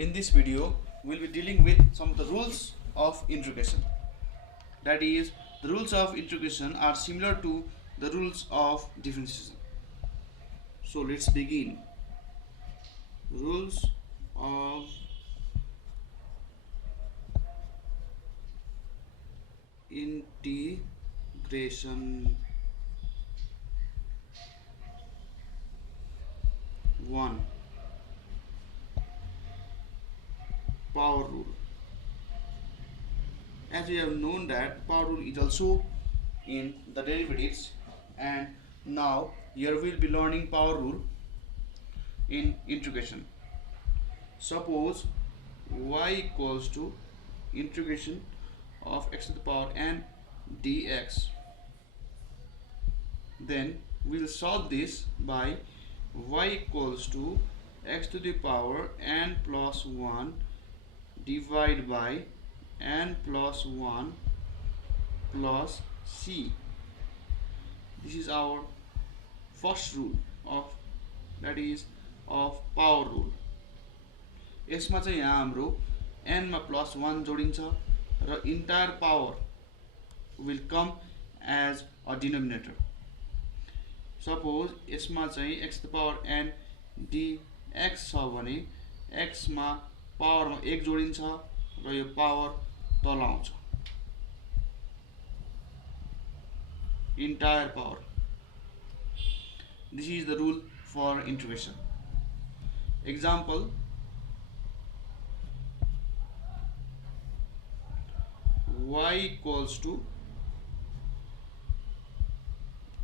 In this video, we'll be dealing with some of the rules of integration. That is, the rules of integration are similar to the rules of differentiation. So let's begin. Rules of integration. 1. Power rule. As we have known that power rule is also in the derivatives, and now here we will be learning power rule in integration. Suppose y equals to integration of x to the power n dx. Then we will solve this by y equals to x to the power n plus 1 divided by n plus 1 plus c. This is our first rule of power rule. यसमा चाहिँ यहाँ हाम्रो n मा plus 1 जोडिन्छ raw entire power will come as a denominator. Suppose यसमा चाहिँ x to the power n dx छ भने x मा पावर मा 1 जोडिन्छ र यो पावर तल आउँछ. Entire power. This is the rule for integration. Example, y equals to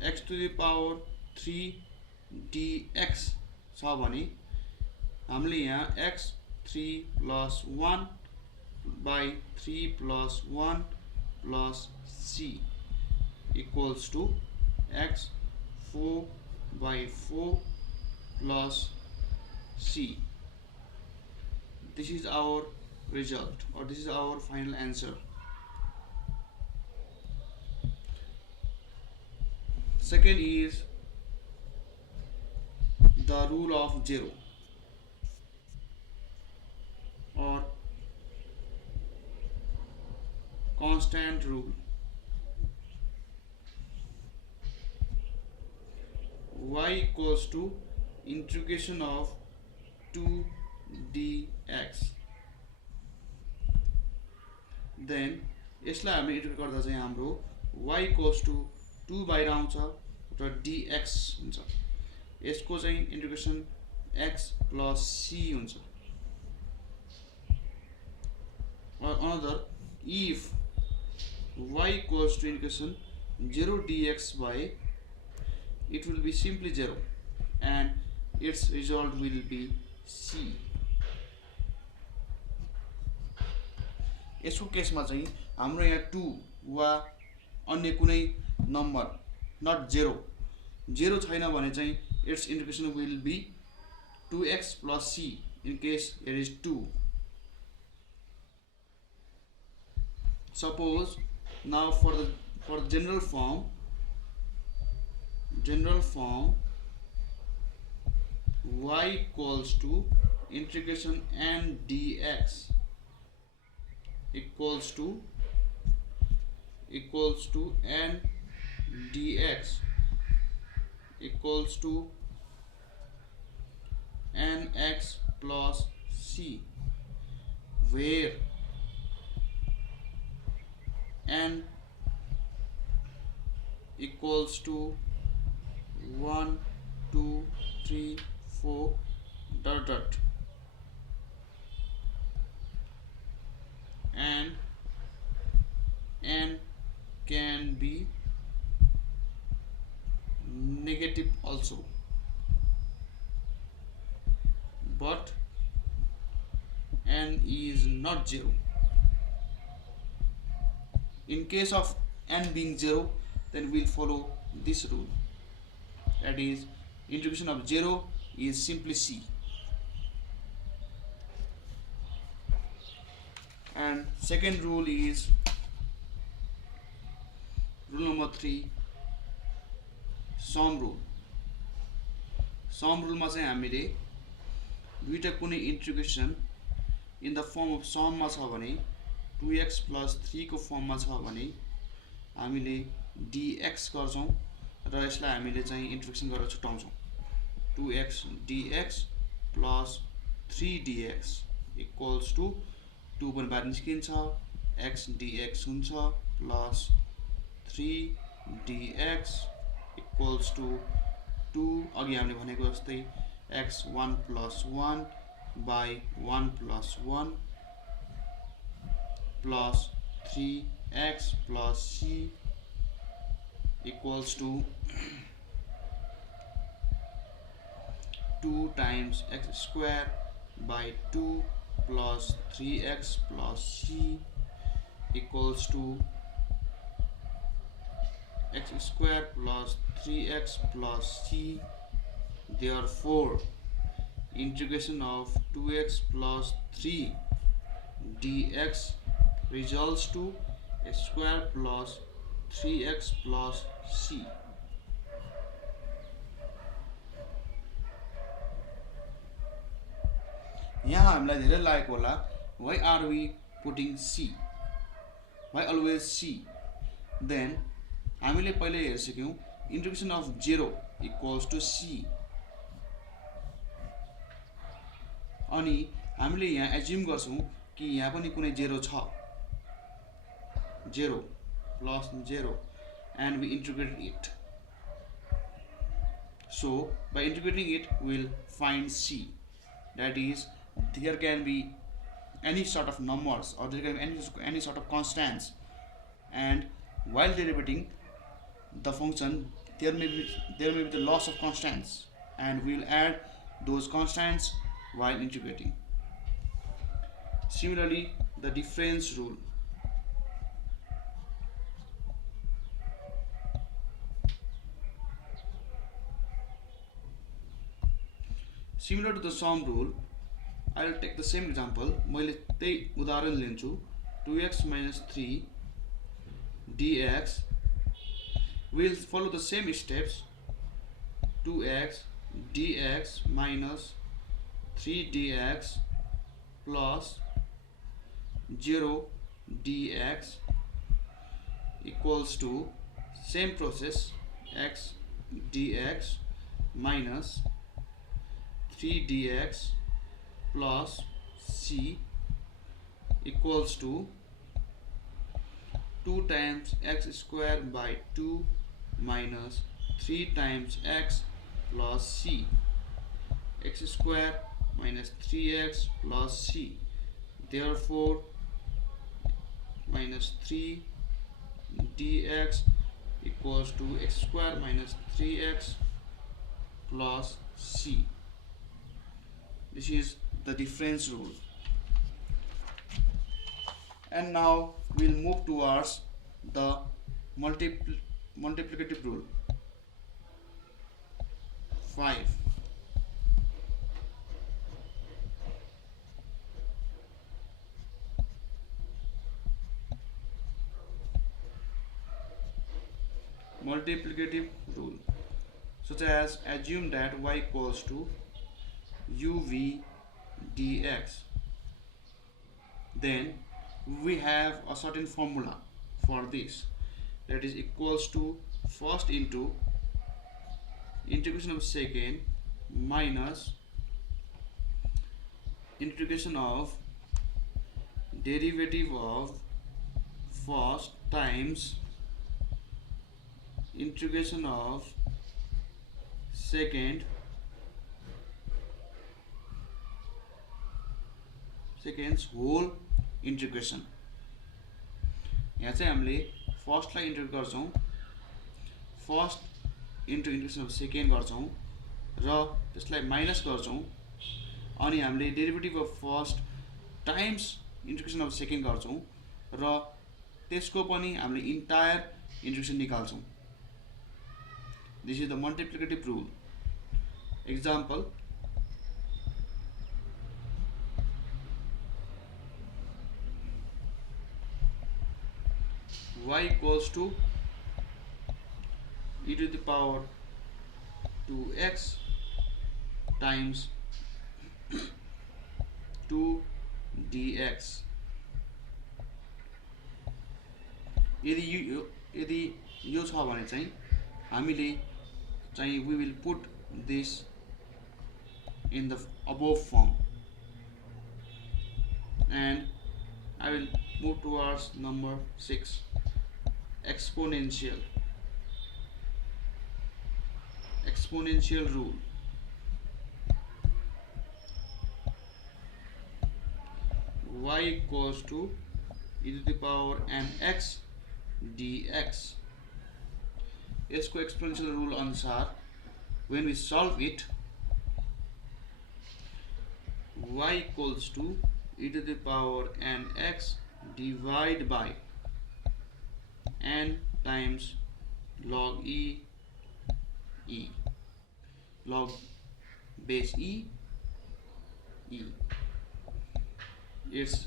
x to the power 3 dx छ भने हामीले यहाँ x 3 plus 1 by 3 plus 1 plus c equals to x 4 by 4 plus c. This is our result, or this is our final answer. Second is the rule of zero, or constant rule. Y equals to integration of 2 dx. Then यसलाई हामीले integrate गर्दा चाहिँ हाम्रो y equals to 2 बाहिर आउँछ र dx हुन्छ. यसको चाहिँ इन्टिग्रेसन x plus c हुन्छ. Or another, if y equals to integration 0 dx by, it will be simply 0 and its result will be c. यसको केसमा चाहिँ हाम्रो यहाँ 2 वा अन्य कुनै नम्बर not 0 छैन भने चाहिँ its integration will be 2x plus c in case it is 2. Suppose now for the general form y equals to integration n dx equals to n dx equals to nx plus c, where n equals to 1 2 3 4 dot dot, and n can be negative also, but n is not 0. In case of n being 0, then we'll follow this rule, that is integration of 0 is simply c. And second rule is rule number 3, sum rule. Sum rule मा चाहिँ हामीले दुईटा कुनै integration in the form of सममा छ भने 2x plus 3 को फर्ममा छ भने हामीले dx गर्छौं र यसलाई हामीले चाहिँ इन्ट्रोडक्सन गरेर छुटाउँछौं 2x dx plus 3 dx equals to 2 पनि बाहिर निस्किन्छ x dx हुन्छ प्लस 3 dx इक्वल्स टु 2 अघि हामीले भनेको जस्तै x 1 plus 1 by 1 plus 1 plus 3x plus c equals to 2 times x square by 2 plus 3x plus c equals to x square plus 3x plus c. Therefore, integration of 2x plus 3 dx results to x square plus 3x plus c. यहाँ हामीलाई धेरै लागेको होला why are we putting c? Why always c? Then हामीले पहिले हेर्छौं integration of 0 equals to c. अनि हामीले यहाँ एज्युम गर्छौं कि यहाँ पनि कुनै 0 छ 0 plus 0 and we integrate it. So by integrating it we will find c, that is there can be any sort of numbers or there can be any sort of constants, and while derivating the function there may be the loss of constants, and we will add those constants while integrating. Similarly, the difference rule. Similar to the sum rule, I will take the same example. मैले त्यही उदाहरण लिन्छु 2x minus 3 dx. We will follow the same steps. 2x dx minus 3 dx plus 0 dx equals to same process x dx minus 3 dx plus c equals to 2 times x square by 2 minus 3 times x plus c. X square minus 3x plus c. Therefore, minus 3 dx equals to x square minus 3x plus c. This is the difference rule. And now we'll move towards the multiplicative rule. 5. Multiplicative rule, such as assume that y equals to uv dx. Then we have a certain formula for this, that is equals to first into integration of second minus integration of derivative of first times integration of second's whole integration. यहाँ चाहिँ हामीले फर्स्टलाई integrate गर्छौं, first into integration of second गर्छौं र त्यसलाई minus गर्छौं, अनि हामीले derivative of first times integration of second गर्छौं र त्यसको पनि हामीले इन्टायर इन्टिग्रेसन निकाल्छौं. This is the multiplicative rule. Example, y equals to e to the power 2x times 2 dx. यदि यो छ भने चाहिँ हामीले चाहिँ we will put this in the above form, and I will move towards number 6, exponential rule. Y equals to e to the power mx dx. यसको exponential rule अनुसार when we solve it, y equals to e to the power nx divided by n times log e log base e. It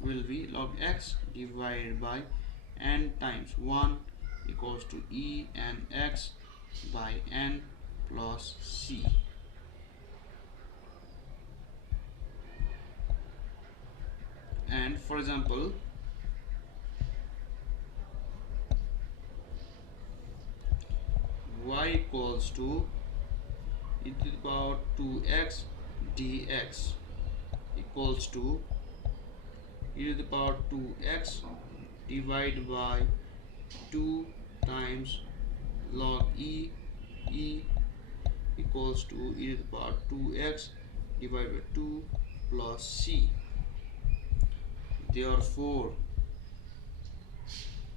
will be log x divided by n times 1 equals to e and x by n plus c. And for example, y equals to e to the power 2x dx equals to e to the power 2x divided by 2 times log e equals to e to the power 2x divided by 2 plus c. Therefore,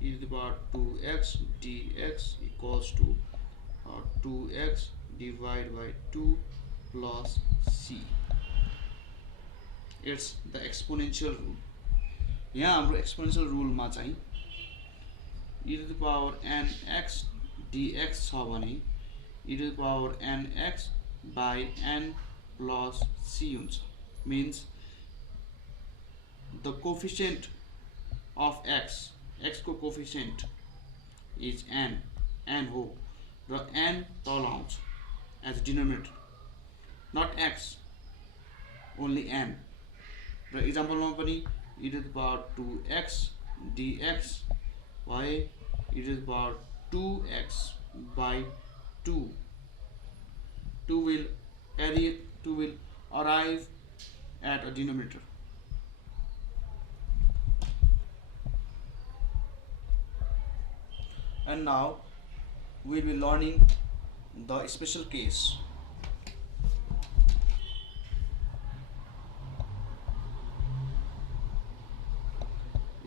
e to the power 2x dx equals to 2x divided by 2 plus c. It's the exponential rule. यहाँ हाम्रो exponential rule मा चाहिँ e to the power nx dx छ भने e to the power nx by n plus c हुन्छ. Means the coefficient of x को coefficient is n हो र n तल आउँछ as denominator, not x, only n. Raw example मा पनि e to the power 2x dx by e to the power 2x by 2 will arrive at a denominator. And now we will be learning the special case.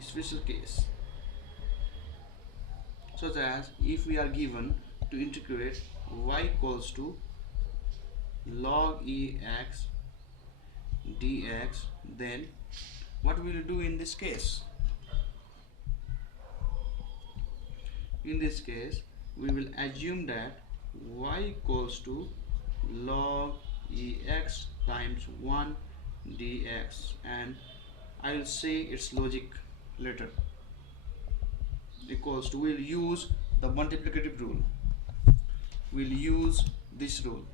Special case such as if we are given to integrate y equals to log ex dx, then what will you do in this case? In this case, we will assume that y equals to log ex times 1 dx, and I will say its logic later. Equals to, we'll use the multiplicative rule. We'll use this rule.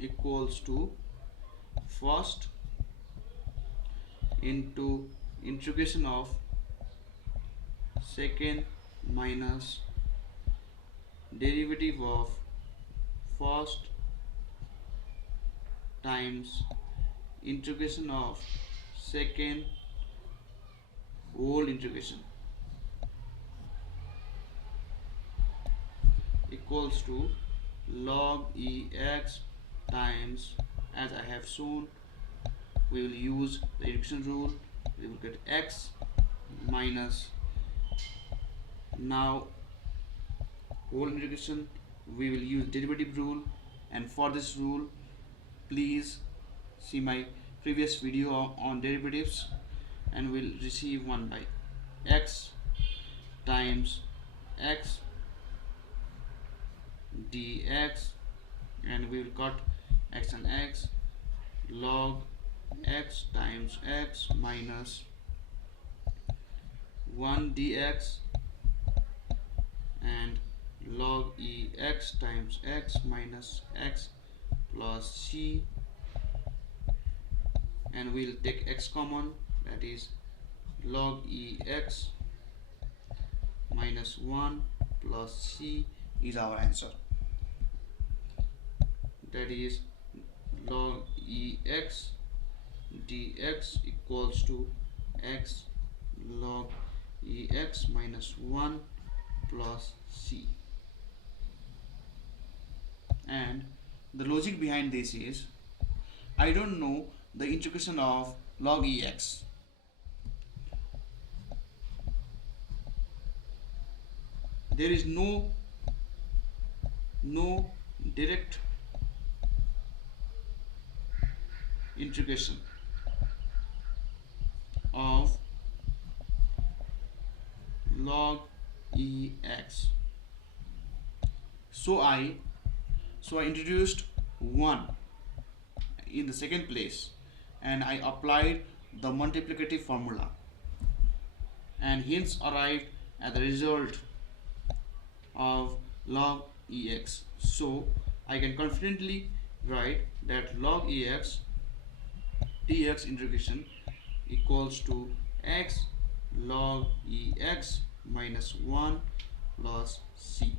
Equals to first into integration of second minus derivative of first times integration of second whole integration equals to log ex times, as I have shown, we will use the integration rule. We will get x minus, now whole integration, we will use derivative rule, and for this rule please see my previous video on derivatives, and we'll receive 1 by x times x dx, and we will cut x and x, log x times x minus 1 dx, and log ex times x minus x plus c, and we'll take x common, that is log ex minus 1 plus c is our answer. That is log ex dx equals to x log ex minus 1 plus c. And the logic behind this is, I don't know the integration of log ex. There is no direct integration of log ex. So I introduced 1 in the second place, and I applied the multiplicative formula, and hence arrived at the result of log ex. So I can confidently write that log ex dx integration equals to x log ex minus 1 plus c.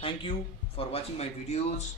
Thank you for watching my videos.